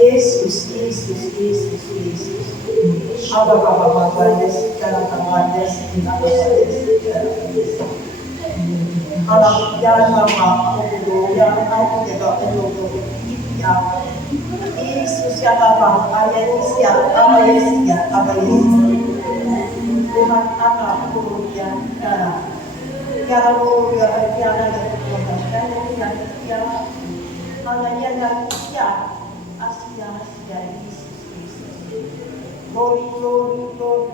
Yesus, Yesus, Yesus, Yesus. Apa secara tangannya sekitar kalau jangan apa yang aku juga untuk yang Yesus yang apa Yesus yang apa Tuhan anak kemudian cara yang ada yang Asia Yesus Kristus. Glory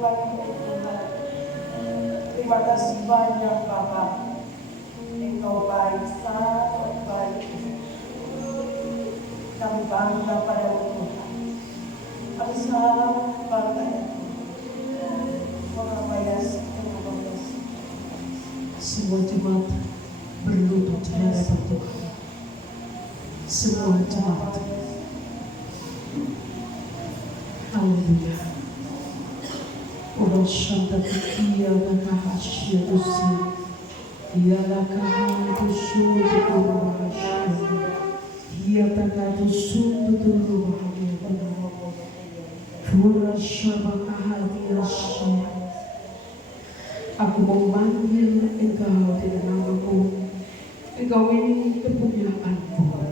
bagi Tuhan. Terima kasih banyak Bapak. Engkau baik, sangat baik. Kami bangga pada Tuhan. Kami sangat bangga ya Tuhan. Semua jemaat berlutut di hadapan Tuhan. Semua jemaat. Haleluya. Orang Shanta Tikia Nakahashia Dusi. Ialah kahan dusun Tukurahashia. Ia tangga dusun Tukurahashia. Pura Shabakahadiashia. Aku memanggil Engkau dengan namaku. Engkau ini kepunyaanku.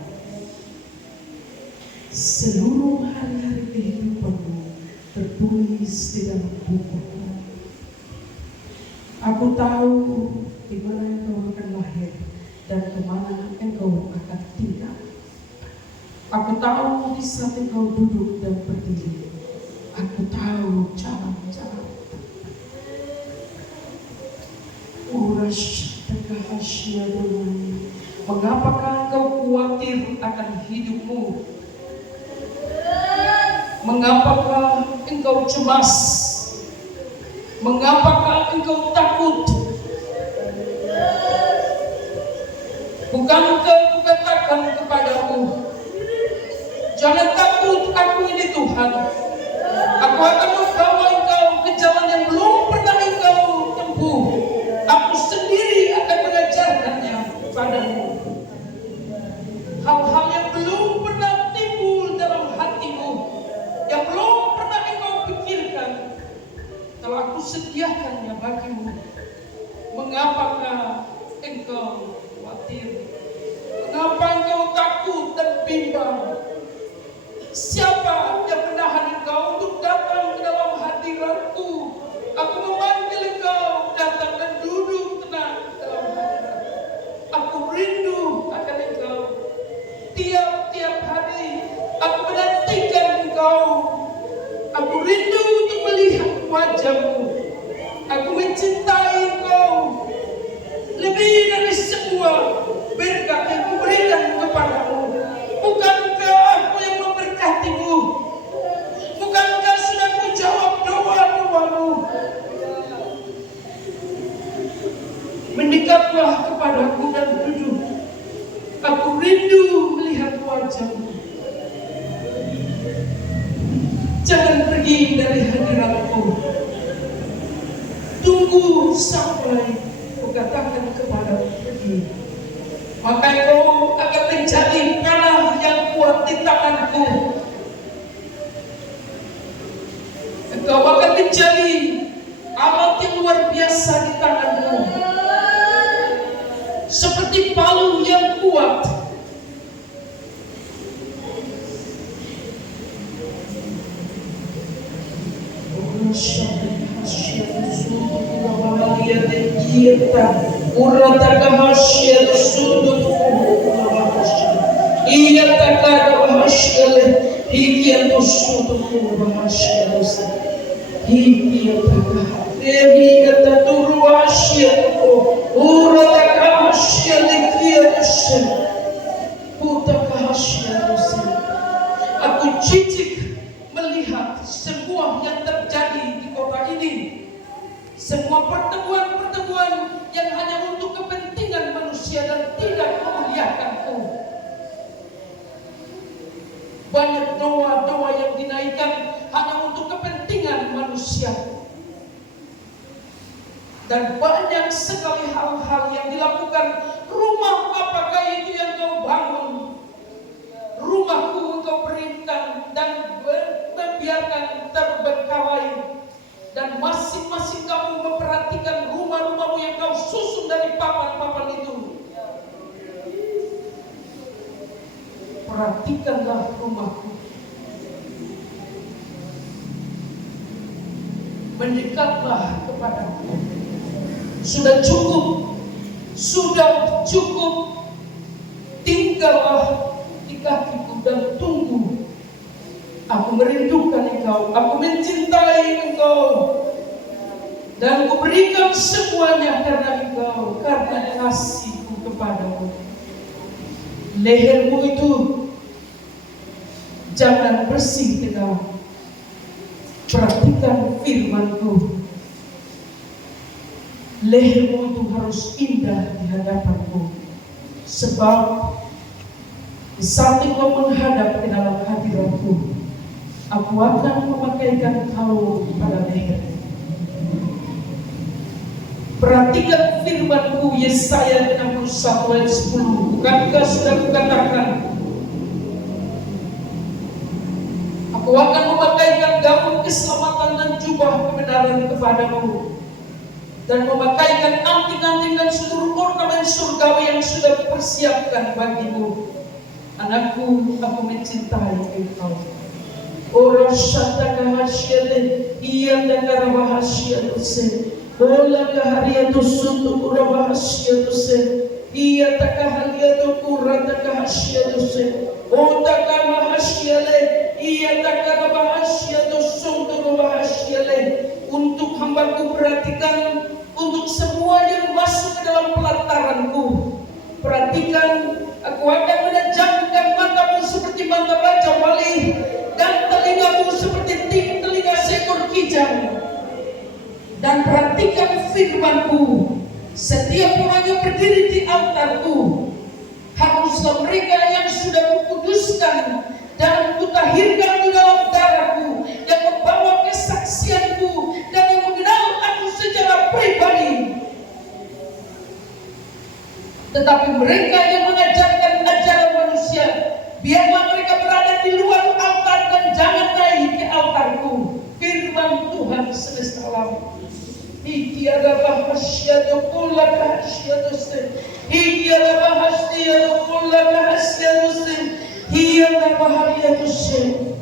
Seluruh hari-hari kehidupanmu tertulis di dalam buku. Aku tahu di mana engkau akan lahir dan kemana engkau akan tinggal. Aku tahu di saat engkau duduk dan berdiri. Aku tahu jalan-jalan. Urashtakahashia Tuhan. Mengapakah engkau khawatir akan hidupmu? Mengapakah engkau cemas? Mengapakah engkau takut? Bukankah kukatakan kepadamu, jangan takut, aku ini Tuhan. Aku akan membawa engkau ke jalan yang belum pernah engkau tempuh. Aku sendiri akan mengajarkannya padamu. Hal-hal yang belum pernah timbul dalam hatimu, yang belum pernah engkau pikirkan, telah aku sediakannya bagimu. Mengapakah engkau khawatir? Mengapa engkau takut dan bimbang? Siapa yang menahan engkau untuk datang ke dalam hadiratku? Aku memanggil engkau datang dan duduk tenang dalam hadirat. Aku rindu akan engkau. Tiap-tiap hari aku menantikan engkau. Aku rindu untuk melihat wajahmu. Aku mencintai engkau lebih dari semua berkat yang kuberikan kepadamu. Bukankah aku yang memberkatimu? Bukankah sudah menjawab doa-doamu? Mendekatlah kepadaku dan duduk. Aku rindu melihat wajahmu. Jangan pergi dari hadiratku. Tunggu sampai kukatakan kepadamu pergi. Maka engkau akan menjadi panah yang kuat di tanganku. Engkau akan menjadi alat yang luar biasa di tanganmu. Seperti palu yang kuat. Puta dan tidak memuliakan-Ku. Banyak doa-doa yang dinaikkan hanya untuk kepentingan manusia. Dan banyak sekali hal-hal yang dilakukan. Rumah apakah itu yang kau bangun? Rumahku engkau berikan dan membiarkan terbengkalai. Dan masing-masing kamu memperhatikan rumah-rumahmu yang kau susun dari papan-papan itu. Perhatikanlah rumahku. Mendekatlah kepadaku. Sudah cukup. Tinggallah di kakiku dan tunggu. Aku merindukan engkau, aku mencintai engkau, dan ku berikan semuanya karena engkau, karena kasihku kepadamu. Lehermu itu jangan bersih tegang. Perhatikan firman-Ku. Lehermu itu harus indah di hadapan-Ku. Sebab di saat engkau menghadap ke dalam hadirat-Ku, aku akan memakaikan kau pada leher. Perhatikan firman-Ku Yesaya 61 ayat 10. Bukankah sudah kukatakan, aku akan memakaikan gaun keselamatan dan jubah kebenaran kepadamu, dan memakaikan anting-anting dan seluruh ornamen surgawi yang sudah dipersiapkan bagimu. Anakku, aku mencintai engkau. Ora shata kahasiale, iya dagara bahasia tuse. Ola kaharia tusuntu kura bahasia tuse. Iya takahalia tu kura takahasia tuse. Ota kamahasiale, iya takara bahasia tusuntu kura bahasia. Untuk hambaku perhatikan, untuk semua yang masuk ke dalam pelataranku. Perhatikan, aku akan menejamkan matamu seperti mata raja wali, dan telingamu seperti telinga seekor kijang. Dan perhatikan firman-Ku. Setiap orang yang berdiri di altar-Ku, haruslah mereka yang sudah kukuduskan dan kutahirkan di dalam darah-Ku, yang membawa kesaksian-Ku dan yang mengenal Aku secara pribadi. Tetapi mereka yang mengajarkan ajaran manusia, biarlah mereka berada di luar altar dan jangan naik ke altar-Ku. Firman Tuhan semesta alam. Ikiara bahasia dokulah bahasia dosen. Ikiara bahasia dokulah bahasia dosen. Ikiara bahagia dosen.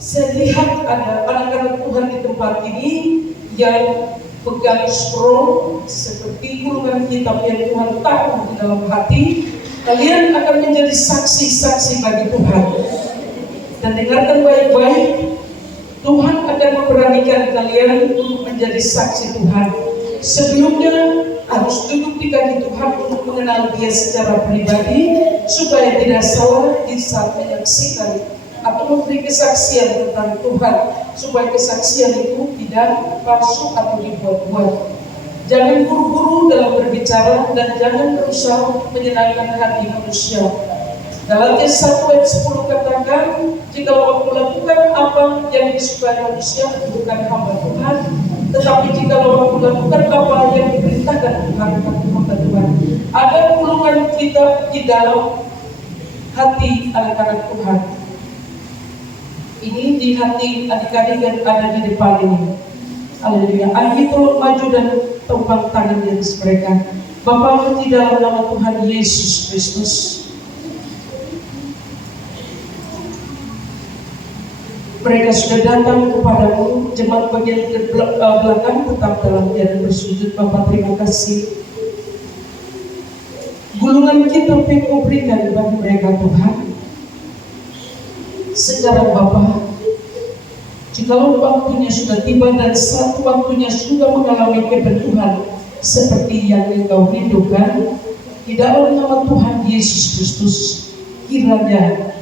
Saya lihat ada anak-anak Tuhan di tempat ini yang pegang scroll seperti gulungan kitab yang Tuhan taruh di dalam hati. Kalian akan menjadi saksi-saksi bagi Tuhan. Dan dengarkan baik-baik, Tuhan akan memberanikan kalian untuk menjadi saksi Tuhan. Sebelumnya harus duduk di kaki Tuhan untuk mengenal Dia secara pribadi, supaya tidak salah di saat menyaksikan atau memberi kesaksian tentang Tuhan, supaya kesaksian itu tidak palsu atau dibuat-buat. Jangan buru-buru dalam berbicara dan jangan berusaha menyenangkan hati manusia. Galatia 1 ayat 10 katakan, jika aku lakukan apa yang disukai manusia, bukan hamba Tuhan, tetapi jika aku lakukan apa yang diperintahkan Tuhan, bukan hamba Tuhan. Ada gulungan kita di dalam hati anak-anak Tuhan. Ini di hati adik-adik yang ada di depan ini. Haleluya. Ayo tolong maju dan topang tangan di atas mereka. Bapa di dalam nama Tuhan Yesus Kristus, mereka sudah datang kepadamu. Jemaat bagian belakang tetap dalam keadaan bersujud. Bapa, terima kasih. Gulungan kitab yang kau berikan bagi mereka Tuhan. Sekarang Bapa, jikalau waktunya sudah tiba dan saat waktunya sudah mengalami kebentuhan seperti yang engkau rindukan, di dalam nama Tuhan Yesus Kristus, kiranya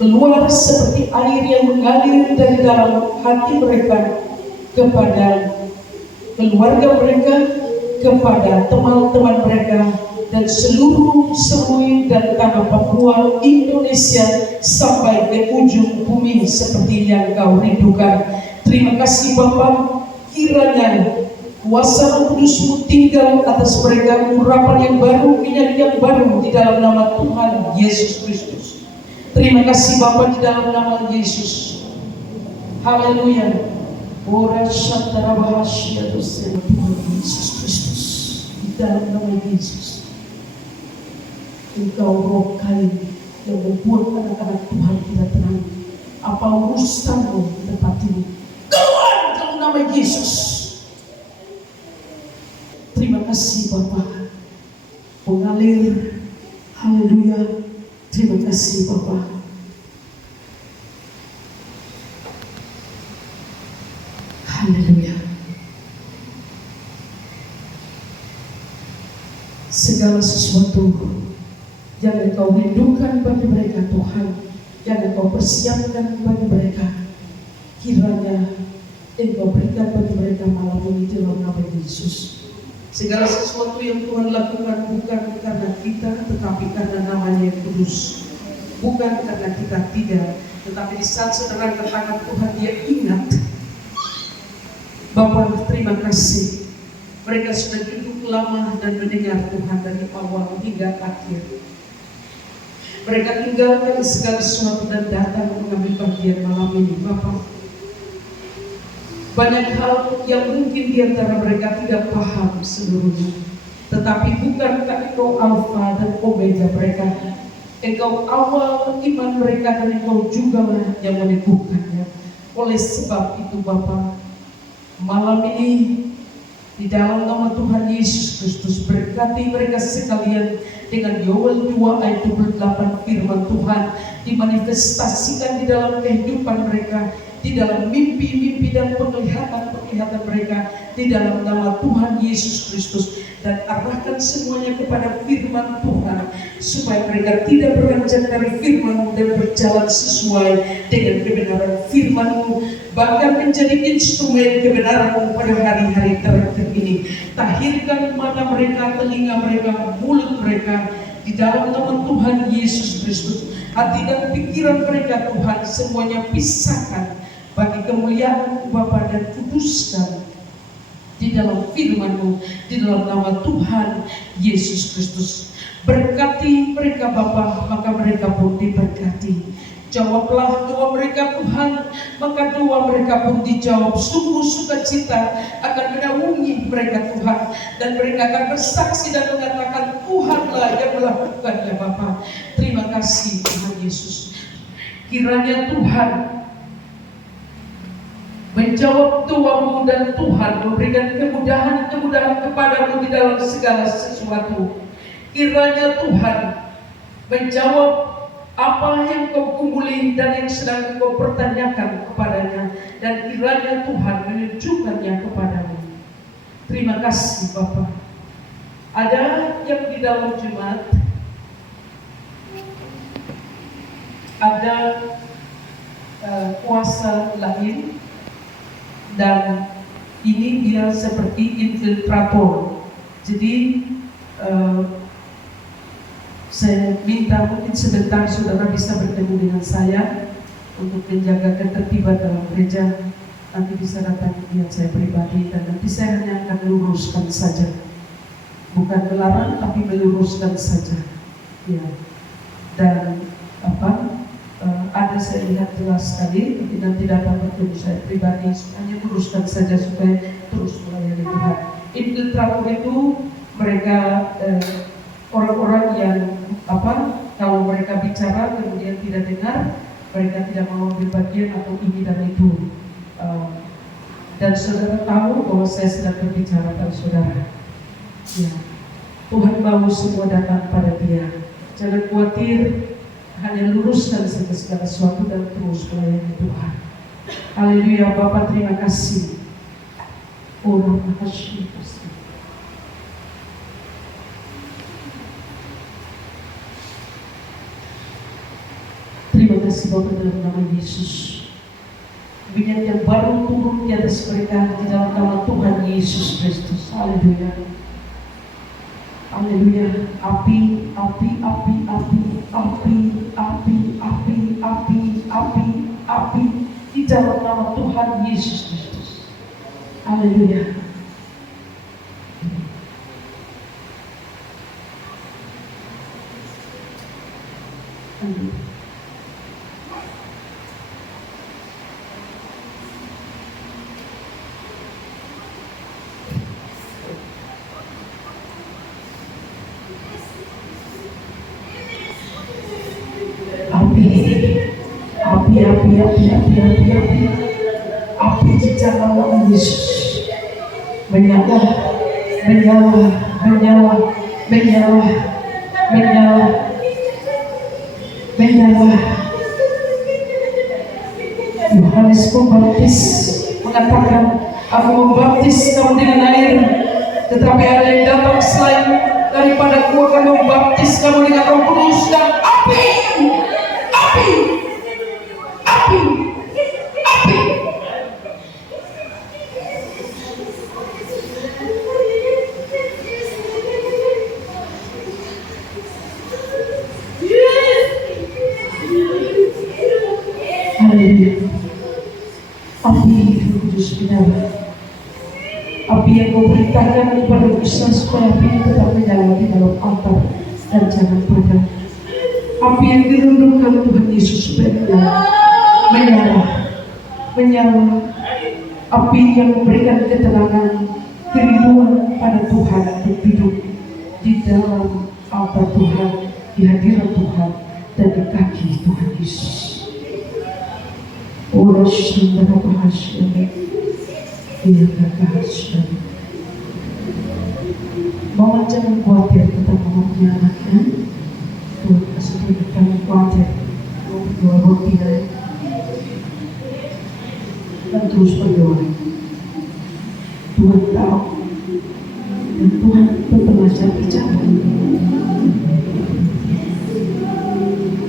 keluar seperti air yang mengalir dari dalam hati mereka kepada keluarga mereka, kepada teman-teman mereka, dan seluruh Semui dan tanah Papua, Indonesia sampai ke ujung bumi seperti yang Kau rindukan. Terima kasih Bapa, kiranya kuasa Roh Kudus-Mu tinggal atas mereka, urapan yang baru, minyak yang baru di dalam nama Tuhan Yesus Kristus. Terima kasih Bapa di dalam nama Yesus. Haleluya. Ora syatara bahasya dosa Tuhan Yesus Kristus. Di dalam nama Yesus, Engkau roh kain yang membuat anak-anak Tuhan tidak tenang. Apa urusanmu di tempat ini? Keluar dalam nama Yesus. Terima kasih Bapa, pengalir. Haleluya. Terima kasih Bapa. Haleluya. Segala sesuatu yang Engkau rindukan bagi mereka Tuhan, yang Engkau persiapkan bagi mereka, kiranya Engkau berikan bagi mereka malam ini dalam nama Yesus. Segala sesuatu yang Tuhan lakukan bukan karena kita, tetapi karena namanya yang kudus. Bukan karena kita tidak, tetapi di saat saudara ke tangan Tuhan, dia ingat. Bapa, terima kasih. Mereka sudah duduk lama dan mendengar Tuhan dari awal hingga akhir. Mereka tinggalkan segala sesuatu dan datang mengambil bagian malam ini. Bapa, banyak hal yang mungkin di antara mereka tidak paham seluruhnya. Tetapi bukankah Engkau Alfa dan Omega mereka? Engkau awal iman mereka dan Engkau juga yang meneguhkannya. Oleh sebab itu Bapa, malam ini di dalam nama Tuhan Yesus Kristus, berkati mereka sekalian dengan Yoel 2 ayat 28 firman Tuhan dimanifestasikan di dalam kehidupan mereka, di dalam mimpi-mimpi dan penglihatan-penglihatan mereka di dalam nama Tuhan Yesus Kristus. Dan arahkan semuanya kepada firman Tuhan, supaya mereka tidak beranjak dari firman-Mu dan berjalan sesuai dengan kebenaran firman-Mu, bahkan menjadi instrumen kebenaran-Mu pada hari-hari terakhir ini. Tahirkan mata mereka, telinga mereka, mulut mereka di dalam nama Tuhan Yesus Kristus. Hati dan pikiran mereka Tuhan semuanya pisahkan bagi kemuliaan Bapa, dan kuduskan di dalam firman-Mu di dalam nama Tuhan Yesus Kristus. Berkati mereka Bapa, maka mereka pun diberkati. Jawablah doa mereka Tuhan, maka doa mereka pun dijawab. Sungguh sukacita akan menaungi mereka Tuhan, dan mereka akan bersaksi dan mengatakan Tuhanlah yang melakukannya Bapa. Terima kasih Tuhan Yesus. Kiranya Tuhan menjawab doa-Mu dan Tuhan memberikan kemudahan-kemudahan kepadamu di dalam segala sesuatu. Kiranya Tuhan menjawab apa yang Kau kumpuli dan yang sedang Kau pertanyakan kepadanya, dan kiranya Tuhan menunjukkannya kepadamu. Terima kasih Bapa. Ada yang di dalam jemaat, ada kuasa lain, dan ini dia seperti infiltrator. Jadi saya minta mungkin sebentar saudara bisa bertemu dengan saya untuk menjaga ketertiban dalam gereja. Nanti bisa datang lihat saya pribadi, dan nanti saya hanya akan meluruskan saja, bukan melarang tapi meluruskan saja. Ya. Dan ada saya lihat jelas sekali, tapi nanti datang bertemu saya pribadi, hanya luruskan saja supaya terus melayani Tuhan. Infiltrator itu mereka orang-orang yang kalau mereka bicara kemudian tidak dengar, mereka tidak mau ambil bagian atau ini dan itu. Dan saudara tahu bahwa saya sedang berbicara pada saudara. Ya. Tuhan mau semua datang pada Dia. Jangan khawatir, hanya luruskan segala sesuatu dan terus melayani Tuhan. Haleluya. Bapa, terima kasih. Terima kasih. Terima kasih Bapa dalam nama Yesus. Minyak yang baru turun di atas mereka di dalam nama Tuhan Yesus Kristus. Haleluya. Haleluya. Api, api, api, api, api, api, api, api, api, api di dalam nama Tuhan Yesus Kristus. Haleluya. Api di dalam nama Yesus menyala, menyala, menyala, menyala, menyala, menyala. Yohanes Pembaptis mengatakan, aku membaptis kamu dengan air, tetapi ada yang datang selain daripada aku akan membaptis kamu dengan Roh Kudus dan api, api, api, api. Haleluya. Api Roh Kudus menyala. Api yang kau perintahkan kepada Musa supaya api tetap menyala di dalam altar dan jangan padam. Api yang dirundungkan Tuhan Yesus supaya menyala, menyala. Api yang memberikan ketenangan, kerinduan pada Tuhan untuk hidup di dalam altar Tuhan, di hadirat Tuhan dan di kaki Tuhan Yesus. Ora shandara bahasya, iya bahasya. Mama jangan khawatir tentang mama punya anaknya. Tuhan kasih kita jangan khawatir. Dua roti dan terus berdoa. Tuhan tahu dan Tuhan berpengajar bicara.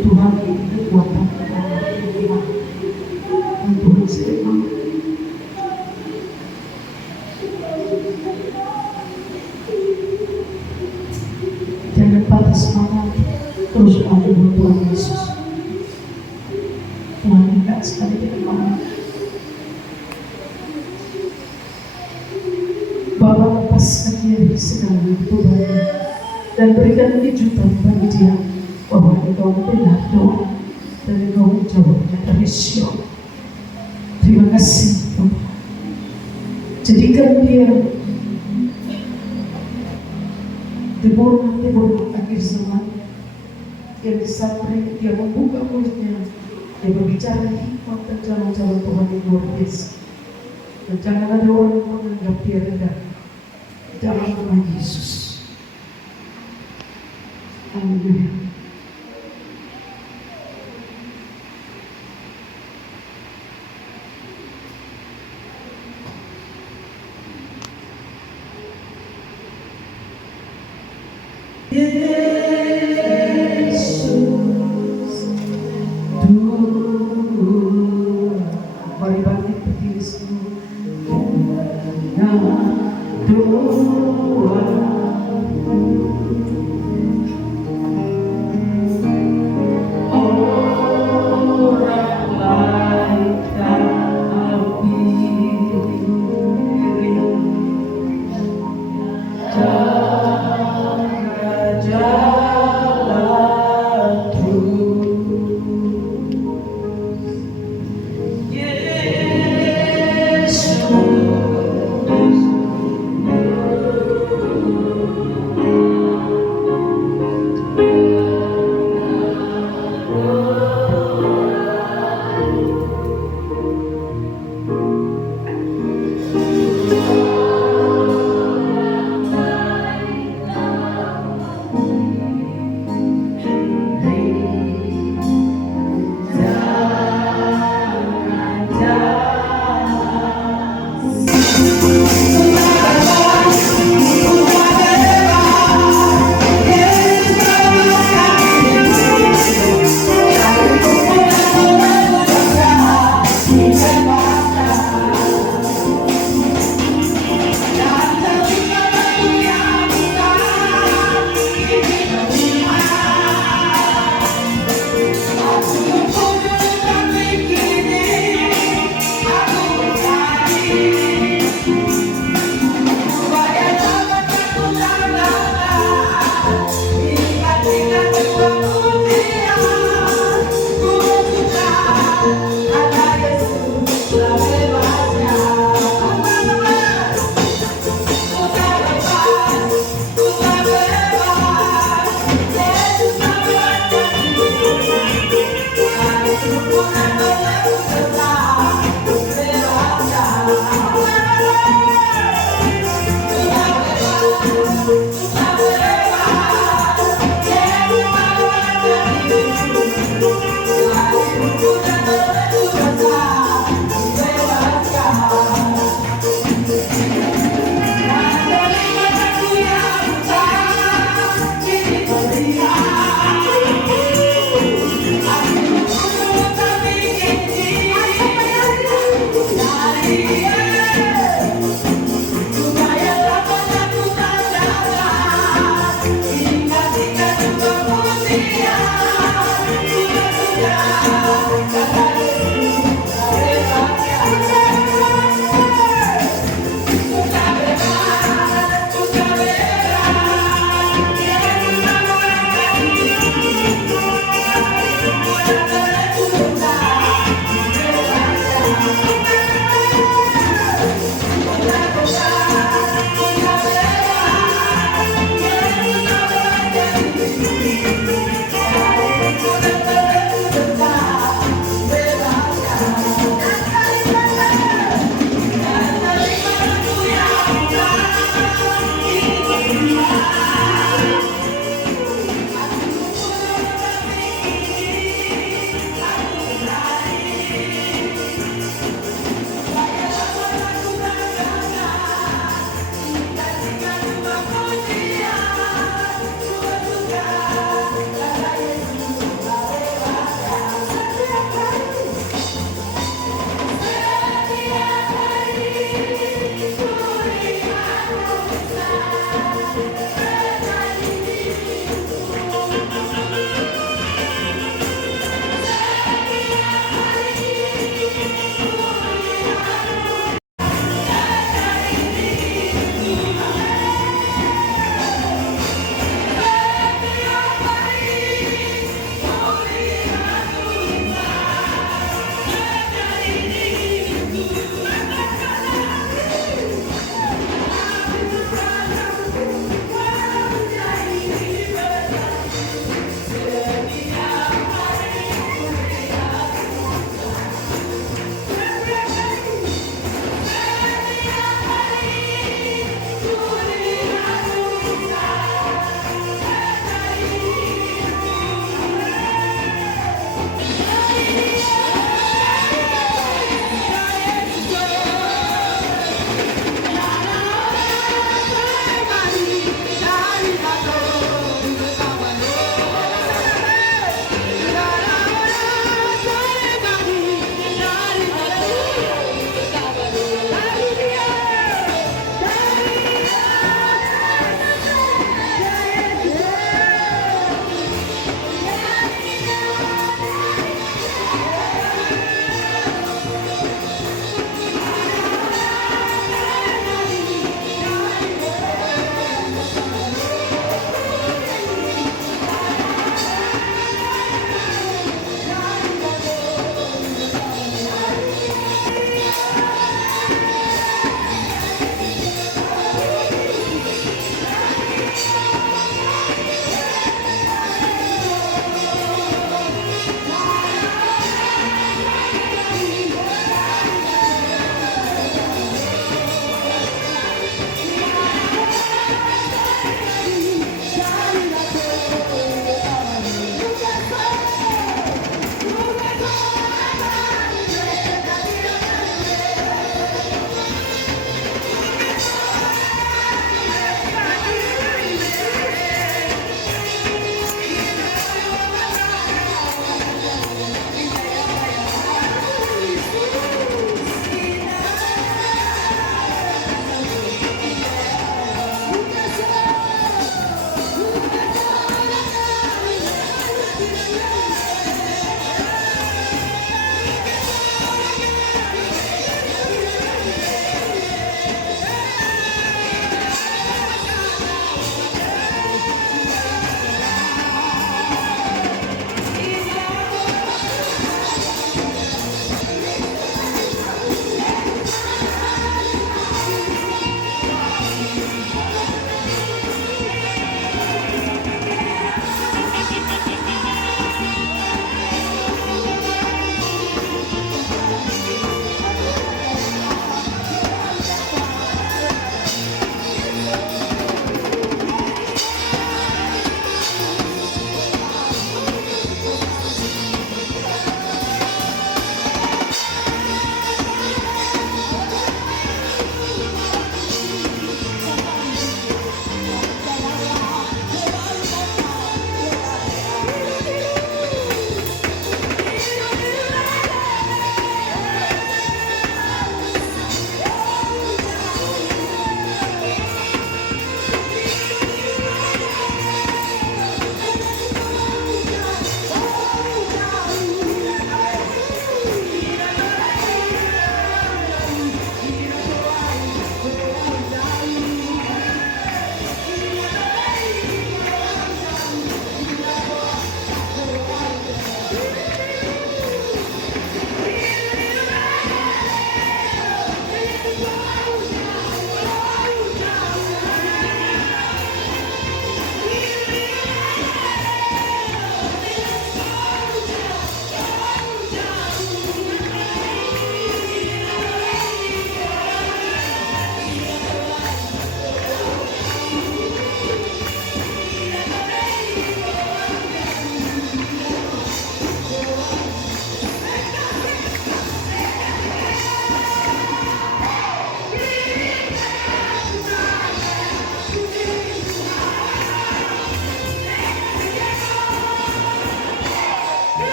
Tuhan kekuatan dan Tuhan selalu. Jangan patah semangat, terus maju Tuhan Yesus. Tuhan dekat sekali dengan kamu. Bapa, lepaskan dia dari segala bebannya dan berikan kejutan bagi dia bahwa Engkau mendengar doa dan Engkau menjawabnya dari Sion. Terima kasih Tuhan. Jadikan dia Deborah akhir zaman yang disampaikan, dia membuka mulutnya, dia berbicara hikmat dan jalan-jalan Tuhan yang luar biasa. Dan jangan ada orang yang menganggap dia rendah dalam nama Yesus. Haleluya. Yesus Tuhan, mari bangkit berdiri semua. Doa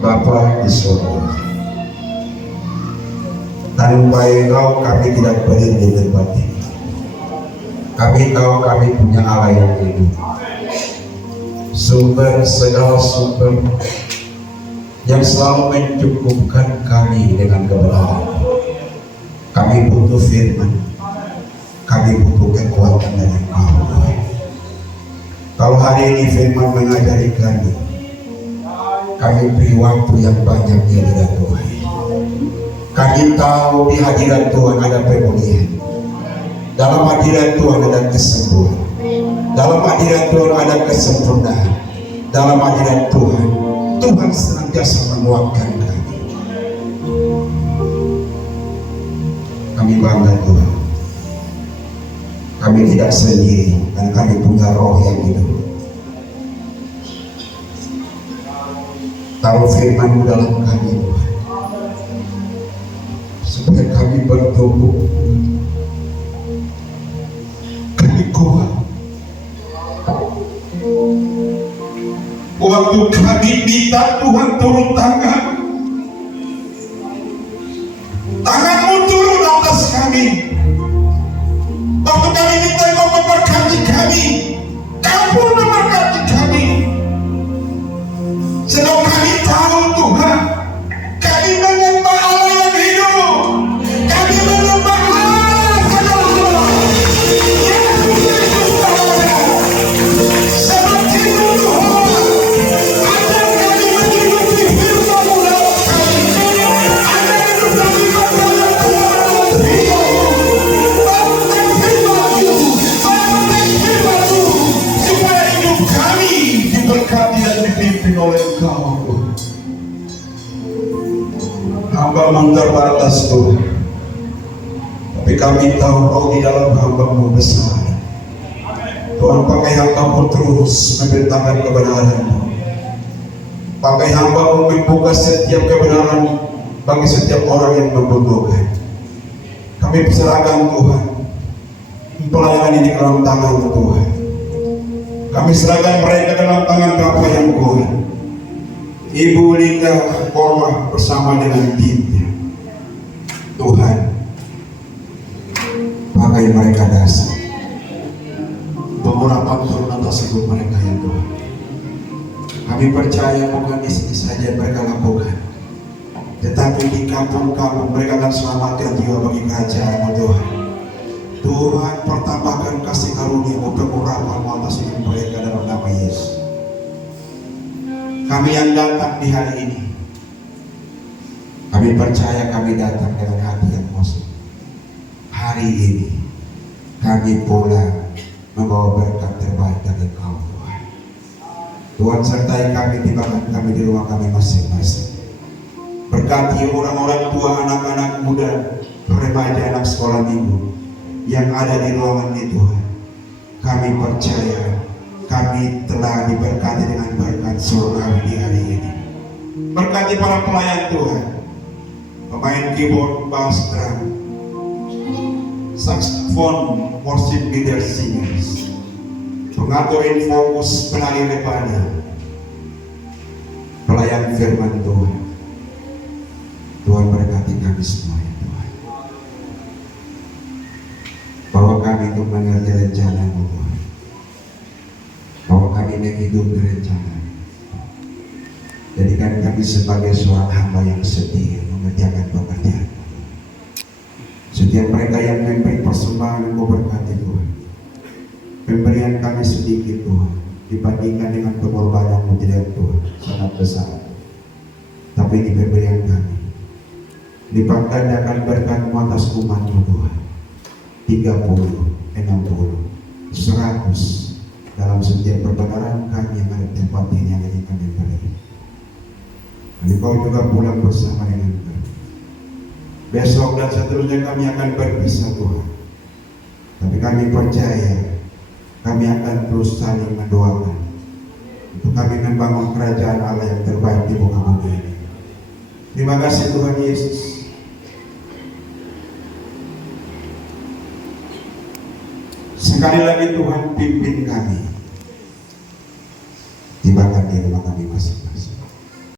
Bapa di surga, tanpa Engkau kami tidak berdiri di tempat ini. Kami tahu kami punya Allah yang hidup, sumber segala sumber yang selalu mencukupkan kami dengan kebenaran. Kami butuh firman, kami butuh kekuatan dari Engkau. Kalau hari ini firman mengajari kami beri waktu yang banyak di hadirat Tuhan. Kami tahu di hadirat Tuhan ada pemulihan, dalam hadirat Tuhan ada kesembuhan, dalam hadirat Tuhan ada kesempurnaan, dalam hadirat Tuhan Tuhan senantiasa menguatkan kami. Kami bangga Tuhan, kami tidak sendiri dan kami punya roh yang hidup. Taruh firman-Mu dalam kami Tuhan, supaya kami bertumbuh, kami kuat. Waktu kami minta Tuhan turun tangan-Mu turun atas kami. Waktu kami minta Engkau memberkati kami, Kau pun memberkati kami. Sebab kami tahu Tuhan, kami menyembah Allah yang hidup, kami menyembah Allah yang Yesus Tuhan. Sebab itu Tuhan, ajar kami mengikuti firman-Mu dalam kami, ajar hidup kami berjalan dalam firman-Mu, melakukan firman-Mu, supaya hidup kami diberkati dan dipimpin oleh Engkau. Hamba terbatas Tuhan, tapi kami tahu Kau di dalam hamba-Mu besar. Tuhan, pakai hamba-Mu terus membentangkan kebenaran-Mu. Pakai hamba-Mu membuka setiap kebenaran bagi setiap orang yang membutuhkan. Kami perserahkan Tuhan pelayanan ini ke dalam tangan-Mu Tuhan. Kami serahkan mereka dalam tangan Bapa yang kuat, Ibu Linda Korma bersama dengan timnya. Tuhan, pakai mereka dasar, pengurapan turun atas hidup mereka ya Tuhan. Kami percaya bukan di sini saja mereka lakukan, tetapi di kampung-kampung mereka akan selamatkan jiwa bagi kerajaan-Mu Tuhan. Tuhan, pertambahkan kasih karunia-Mu, pengurapan-Mu atas hidup mereka dalam nama Yesus. Kami yang datang di hari ini, kami percaya kami datang dengan hati yang kosong. Hari ini kami pulang membawa berkat terbaik dari Kau Tuhan. Tuhan, sertai kami di bahkan kami di rumah kami masing-masing. Berkati orang-orang tua, anak-anak muda, remaja, anak sekolah minggu yang ada di ruangan ini Tuhan. Kami percaya kami telah diberkati dengan berkat surgawi di hari ini. Berkati para pelayan Tuhan, pemain keyboard, bass, drum, saxophone, worship leader, singers, pengatur fokus, penari rebana, pelayan firman Tuhan. Tuhan berkati kami semua ya Tuhan. Bawa kami untuk mengerti rencana-Mu Tuhan. Bawa kami hidup di rencana. Jadikan kami sebagai seorang hamba yang setia mengerjakan pekerjaan. Setiap mereka yang memberi persembahan Engkau berkati Tuhan. Pemberian kami sedikit Tuhan, dibandingkan dengan pengorbanan-Mu tidak Tuhan, sangat besar. Tapi ini pemberian kami, lipat gandakan berkat-Mu atas umat-Mu Tuhan. 30, 60, 100 dalam setiap perbenaran kami yang ada di tempat ini yang ini kami beri. Dan Kau juga pulang bersama dengan kami. Besok dan seterusnya kami akan berpisah Tuhan. Tapi kami percaya kami akan terus saling mendoakan untuk kami membangun kerajaan Allah yang terbaik di muka bumi ini. Terima kasih Tuhan Yesus. Sekali lagi Tuhan pimpin kami, tibakan di rumah kami masing-masing.